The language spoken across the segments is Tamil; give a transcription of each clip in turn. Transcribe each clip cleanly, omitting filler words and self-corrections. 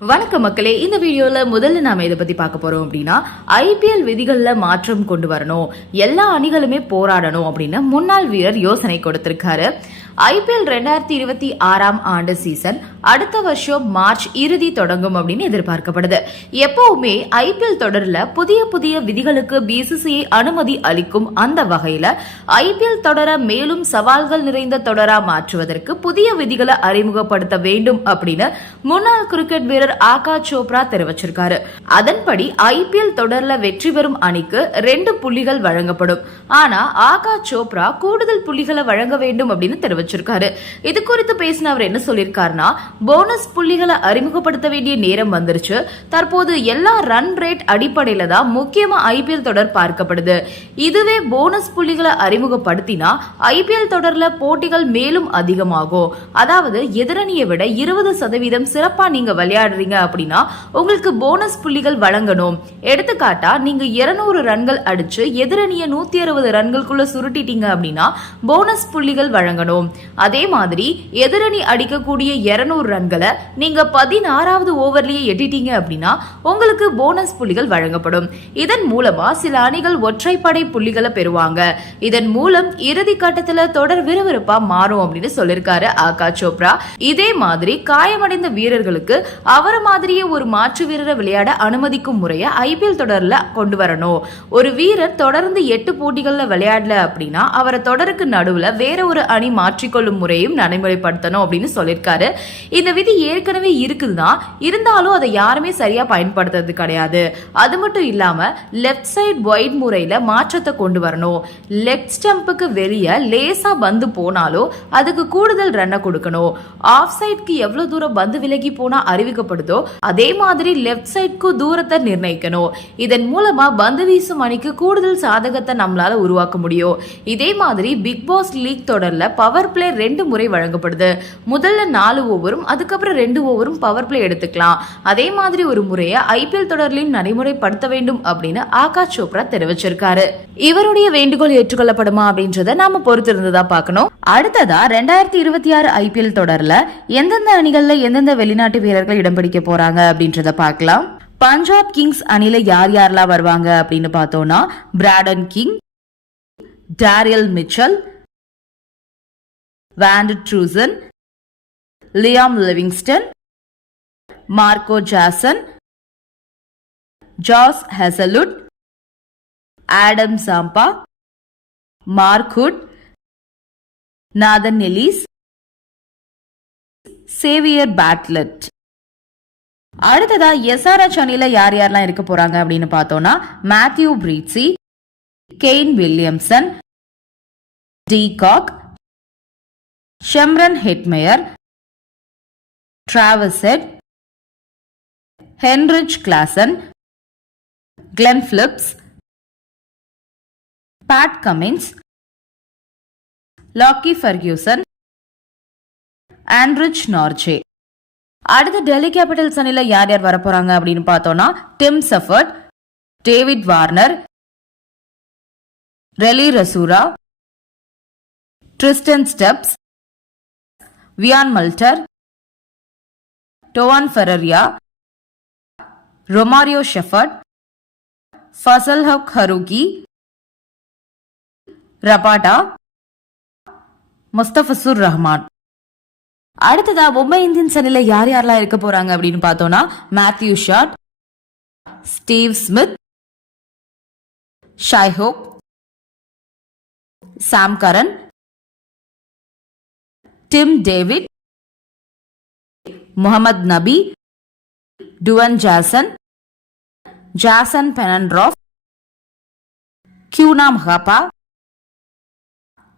வணக்கம் மக்களே, இந்த வீடியோல முதல்ல நாம இதை பத்தி பார்க்க போறோம் அப்படின்னா ஐபிஎல் விதிகள்ல மாற்றம் கொண்டு வரணும், எல்லா அணிகளுமே போராடணும் அப்படின்னு முன்னாள் வீரர் யோசனை கொடுத்திருக்காரு. ஐபிஎல் 2026 ஆண்டு சீசன் அடுத்த வருஷம் மார்ச் இறுதி தொடங்கும் அப்படின்னு எதிர்பார்க்கப்படுது. எப்பவுமே ஐபிஎல் தொடர்ல புதிய புதிய விதிகளுக்கு பிசிசிஐ அனுமதி அளிக்கும். அந்த வகையில ஐபிஎல் தொடர மேலும் சவால்கள் நிறைந்த தொடரா மாற்றுவதற்கு புதிய விதிகளை அறிமுகப்படுத்த வேண்டும் அப்படின்னு முன்னாள் கிரிக்கெட் வீரர் ஆகாஷ் சோப்ரா தெரிவிச்சிருக்காரு. அதன்படி ஐபிஎல் தொடர்ல வெற்றி பெறும் அணிக்கு 2 புள்ளிகள் வழங்கப்படும். ஆனா ஆகாஷ் சோப்ரா கூடுதல் புள்ளிகளை வழங்க வேண்டும் அப்படின்னு தெரிவிச்சிருக்காரு. இது குறித்து பேசின அவர் என்ன சொல்லியிருக்காருன்னா, போனஸ் புள்ளிகளை அறிமுகப்படுத்த வேண்டிய நேரம் வந்துருச்சு. தற்போது எல்லா ரன் ரேட் அடிப்படையில தான் முக்கியமா ஐபிஎல் தொடர் பார்க்கப்படுது. இதுவே போனஸ் புள்ளிகளை அறிமுகப்படுத்தினா ஐபிஎல் தொடர்ல போட்டிகள் மேலும் அதிகமாகும். அதாவது எதிரணியை விட 20% சிறப்பா நீங்க விளையாடுறீங்க அப்படின்னா உங்களுக்கு போனஸ் புள்ளிகள் வழங்கணும். எடுத்துக்காட்டா நீங்க 200 ரன்கள் அடிச்சு எதிரணியை 160 ரன்களுக்குள்ள சுருட்டிட்டீங்க அப்படின்னா போனஸ் புள்ளிகள் வழங்கணும். அதே மாதிரி எதிரணி அடிக்கக்கூடிய 200 ரன்களை நீங்க 16வது ஓவர்லயே எட்டிட்டீங்க அப்படின்னா உங்களுக்கு போனஸ் புள்ளிகள் வழங்கப்படும். இதன் மூலமா சில அணிகள் ஒற்றைப்படை புள்ளிகளை பெறுவாங்க. இதன் மூலம் இறுதி கட்டத்துல தொடர் விறுவிறுப்பா மாறும் அப்படின்னு சொல்லிருக்காரு ஆகாஷ் சோப்ரா. இதே மாதிரி காயமடைந்த வீரர்களுக்கு அவரை மாதிரியே ஒரு மாற்று வீரரை விளையாட அனுமதிக்கும் முறையை ஐபிஎல் தொடர்ல கொண்டு வரணும். ஒரு வீரர் தொடர்ந்து 8 போட்டிகள்ல விளையாடல அப்படின்னா அவரை தொடருக்கு நடுவுல வேற ஒரு அணி மாற்றிக்கொள்ளும் முறையும் நடைமுறைப்படுத்தணும் அப்படின்னு சொல்லியிருக்காரு. இந்த விதி ஏற்கனவே இருக்குதுதான், இருந்தாலும் அதை யாருமே சரியா பயன்படுத்துறது கிடையாது. அது மட்டும் இல்லாம லெப்ட் சைட் வைட் முறையில மாற்றத்தை கொண்டு வரணும். லெக் ஸ்டம்புக்கு வெளியே லேசா பந்து போனாலோ அதுக்கு கூடுதல் ரன்னை கொடுக்கணும். ஆஃப் சைட்க்கு எவ்வளவு தூரம் பந்து விலகி போனா அறிவிக்கப்படுதோ அதே மாதிரி லெப்ட் சைட்க்கு தூரத்தை நிர்ணயிக்கணும். இதன் மூலமா பந்து வீசும் அணிக்கு கூடுதல் சாதகத்தை நம்மளால உருவாக்க முடியும். இதே மாதிரி பிக் பாஸ் லீக் தொடர்ல பவர் பிளே 2 முறை வழங்கப்படுது. முதல்ல 4 ஓவரும் அதுக்கப்புறம் 2 ஓவரும் பவர் பிளே எடுத்துக்கலாம். அதே மாதிரி ஒரு முறையை ஐபிஎல் தொடரிலும் நடைமுறைப்படுத்த வேண்டும் அப்படின்னு ஆகாஷ் சோப்ரா தெரிவிச்சிருக்காரு. இவருடைய வேண்டுகோள் ஏற்றுக்கொள்ளப்படுமா அப்படின்றத நாம பொறுத்திருந்ததா பார்க்கணும். அடுத்ததா 2026 ஐபிஎல் தொடர்ல எந்தெந்த அணிகள்ல எந்தெந்த வெளிநாட்டு வீரர்கள் இடம் பிடிக்க போறாங்க அப்படின்றத பார்க்கலாம். பஞ்சாப் கிங்ஸ் அணில யார் யாரெல்லாம் வருவாங்க அப்படின்னு பார்த்தோம்னா Brandon King, Daryl Mitchell, van der Dussen, Liam Livingstone, Marco Jansen, Josh Hazlewood, Adam Zampa, Mark Wood, Nathan Ellis, Xavier Bartlett. அடுத்ததா எஸ்ஆர்எச் அணில யார் யாரெல்லாம் இருக்க போறாங்க அப்படின்னு பார்த்தோம்னா Matthew Breetzke, Kane Williamson, de Kock, Shimron Hetmyer, Travis Head, Heinrich Klaasen, Glenn Phillips, Pat Cummins, Lockie Ferguson, Anrich Nortje. அடுத்து டெல்லி கேபிட்டல்ஸ் அணில யார் யார் வரப்போறாங்க அப்படின்னு பார்த்தோம்னா Tim Seifert, David Warner, Rilee Rossouw, Tristan Stubbs, Viaan மல்டர், Donovan Ferreira, Romario Shepherd, Fazal Haq Farooqi, Rabada, Mustafizur Rahman. அடுத்ததா மும்பை இந்தியன்ஸ் அணில யார் யாரெல்லாம் இருக்க போறாங்க அப்படின்னு பார்த்தோம்னா Matthew Short, Steve Smith, Shai Hope, Sam Curran, Tim David, Mohammad Nabi, Duan Jansen, Jason Behrendorff, Kwena Maphaka,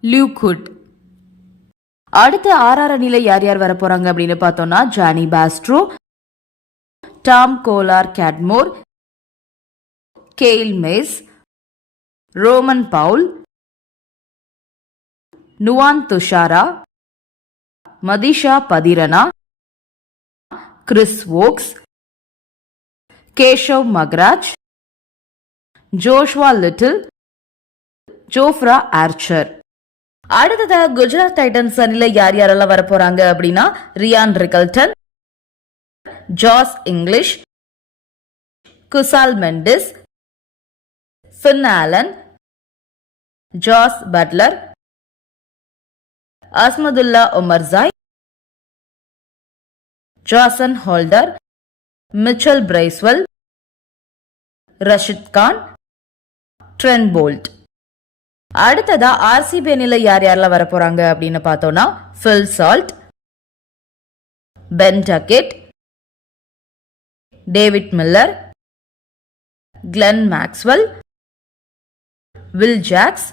Luke Wood. அடுத்து ஆர்ஆர் அணில யார் யார் வர போறாங்க அப்படின்னு பார்த்தோம்னா Jonny Bairstow, Tom Kohler Cadmore, Kyle Mayers, Rovman Powell, Nuwan Thushara, Matheesha Pathirana, Chris Woakes, Keshav Maharaj, Joshua Little, Jofra Archer. அடுத்ததாக குஜராத் டைட்டன்ஸ் அணில யார் யாரெல்லாம் வர போறாங்க அப்படின்னா Ryan Rickelton, Josh Inglis, Kusal Mendis, Finn Alan, ஜாஸ் Buttler, Azmatullah Omarzai, Jason Holder, Michael Bracewell, Rashid Khan, Trent Boult. அடுத்ததா ஆர்சிபி அணில யார் யாரெல்லாம் வர போறாங்க அப்படின்னு பார்த்தோம்னா Phil Salt, Ben Duckett, David Miller, Glenn Maxwell, Will Jacks,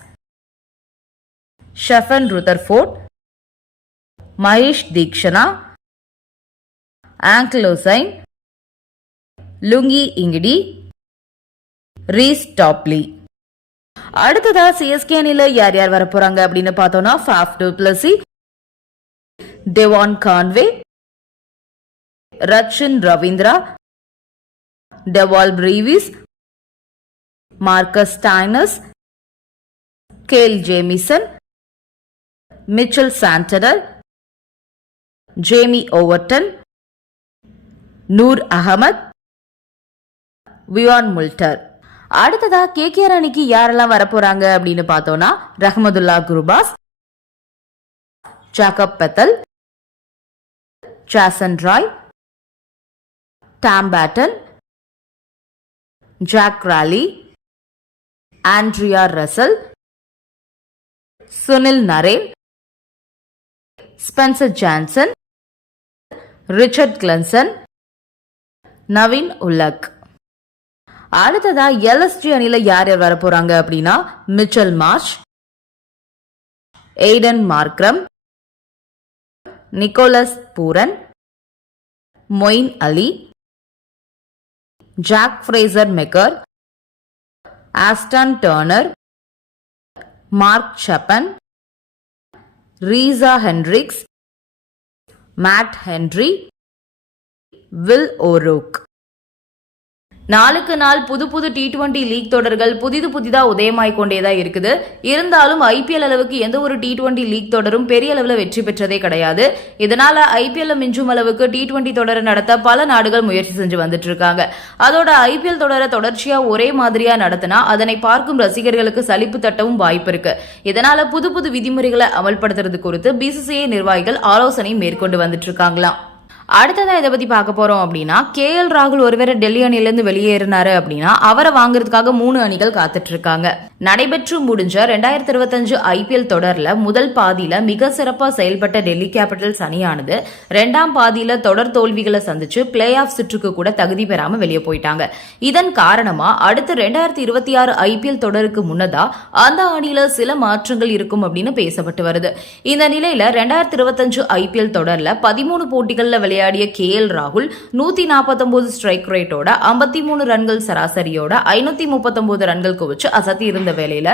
Sherfane Rutherford, Mahesh Theekshana, ஆங்கிலோசைன், லுங்கி இங்கிடி, ரீஸ் டாப்லி. அடுத்ததா சிஎஸ்கே அணில யார் யார் வர போறாங்க அப்படின்னு பார்த்தோம்னா Faf du Plessis, Devon Conway, Rachin Ravindra, Dewald Brevis, Marcus Stoinis, Kyle Jamieson, Mitchell Santner, Jamie Overton, Noor Ahmad, Wiaan Mulder. அடுத்ததா கேகேஆர் அணிக்கு யாரெல்லாம் வரப்போறாங்க அப்படின்னு பார்த்தோம்னா Rahmanullah Gurbaz, Jacob Bethell, Jason Roy, Tom Banton, Jack Raleigh, Andre Russell, Sunil Narine, Spencer Johnson, Richard Gleeson, Naveen ul-Haq. அடுத்ததா எல்எஸ்ஜி அணில யார் யார் வர போறாங்க அப்படின்னா Mitchell Marsh, Aiden Markram, Nicholas Pooran, Moeen Ali, Jake Fraser McGurk, Ashton Turner, Mark Chapman, Reeza Hendricks, Matt Henry, Will O'Rourke. நாளுக்கு நாள் புது புது T20 லீக் தொடர்கள் புதிதா உதயமாய் கொண்டேதான் இருக்குது. இருந்தாலும் ஐபிஎல் அளவுக்கு எந்த ஒரு T20 லீக் தொடரும் பெரிய அளவுல வெற்றி பெற்றதே கிடையாது. இதனால ஐபிஎல் மிஞ்சும் அளவுக்கு T20 தொடரை நடத்த பல நாடுகள் முயற்சி செஞ்சு வந்துட்டு இருக்காங்க. அதோட ஐபிஎல் தொடரை தொடர்ச்சியா ஒரே மாதிரியா நடத்தினா அதனை பார்க்கும் ரசிகர்களுக்கு சலிப்பு தட்டவும் வாய்ப்பு இருக்கு. இதனால புது புது விதிமுறைகளை அமல்படுத்துறது குறித்து பிசிசிஐ நிர்வாகிகள் ஆலோசனை மேற்கொண்டு வந்துட்டு இருக்காங்களாம். அடுத்ததா இதை பத்தி பார்க்க போறோம் அப்படின்னா KL ராகுல் ஒருவேளை டெல்லி அணிலிருந்து வெளியேறினாரு அப்படின்னா அவரை வாங்குறதுக்காக 3 அணிகள் காத்துட்டு இருக்காங்க. நடைபெற்று முடிஞ்ச 2025 ஐபிஎல் தொடர்ல முதல் பாதியில மிக சிறப்பா செயல்பட்ட டெல்லி கேபிட்டல்ஸ் அணியானது 2ஆம் பாதியில தொடர் தோல்விகளை சந்திச்சு பிளே ஆஃப் சுற்றுக்கு கூட தகுதி பெறாம வெளியே போயிட்டாங்க. இதன் காரணமா அடுத்த 2026 ஐபிஎல் தொடருக்கு முன்னதா அந்த அணியில சில மாற்றங்கள் இருக்கும் அப்படின்னு பேசப்பட்டு வருது. இந்த நிலையில 2025 ஐபிஎல் தொடர்ல 13 போட்டிகள்ல விளையாடிய KL ராகுல் 149 ஸ்ட்ரைக் ரேட்டோட 53 ரன்கள் சராசரியோட 539 ரன்கள் குவிச்சு அசத்தி இருந்த வேளையில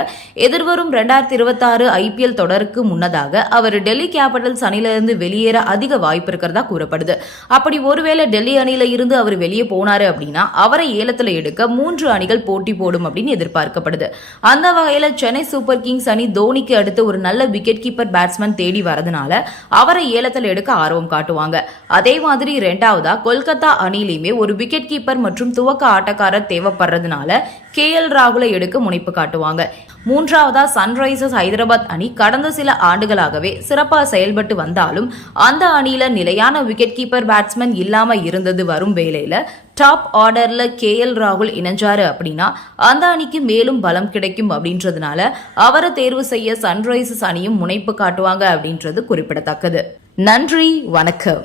எதிர்வரும் 2026 ஐபிஎல் தொடருக்கு முன்னதாக அவர் டெல்லி கேபிட்டல்ஸ் அணியிலிருந்து வெளியேற அதிக வாய்ப்பு இருக்கிறதா கூறப்படுது. அப்படி ஒருவேளை டெல்லி அணியில இருந்து அவர் வெளியே போனாரு அப்படின்னா அவரை ஏலத்துல எடுக்க 3 அணிகள் போட்டி போடும் அப்படின்னு எதிர்பார்க்கப்படுது. அந்த வகையில சென்னை சூப்பர் கிங்ஸ் அணி தோனிக்கு அடுத்து ஒரு நல்ல விக்கெட் கீப்பர் பேட்ஸ்மேன் தேடி வரதுனால அவரை ஏலத்தில் எடுக்க ஆர்வம் காட்டுவாங்க. அதே மாதிரி 2ஆவதா கொல்கத்தா அணியிலுமே ஒரு விக்கெட் கீப்பர் மற்றும் துவக்க ஆட்டக்காரர் தேவைப்படுறதுனால KL ராகுலை எடுக்க முனைப்பு காட்டுவாங்க. 3ஆவதா சன்ரைசர்ஸ் ஹைதராபாத் அணி கடந்த சில ஆண்டுகளாகவே சிறப்பாக செயல்பட்டு வந்தாலும் அந்த அணியில நிலையான விக்கெட் கீப்பர் பேட்ஸ்மேன் இல்லாம இருந்தது. வரும் வேளையில டாப் ஆர்டர்ல KL ராகுல் இணைஞ்சாரு அப்படின்னா அந்த அணிக்கு மேலும் பலம் கிடைக்கும் அப்படின்றதுனால அவரை தேர்வு செய்ய சன்ரைசர்ஸ் அணியும் முனைப்பு காட்டுவாங்க அப்படின்றது குறிப்பிடத்தக்கது. நன்றி, வணக்கம்.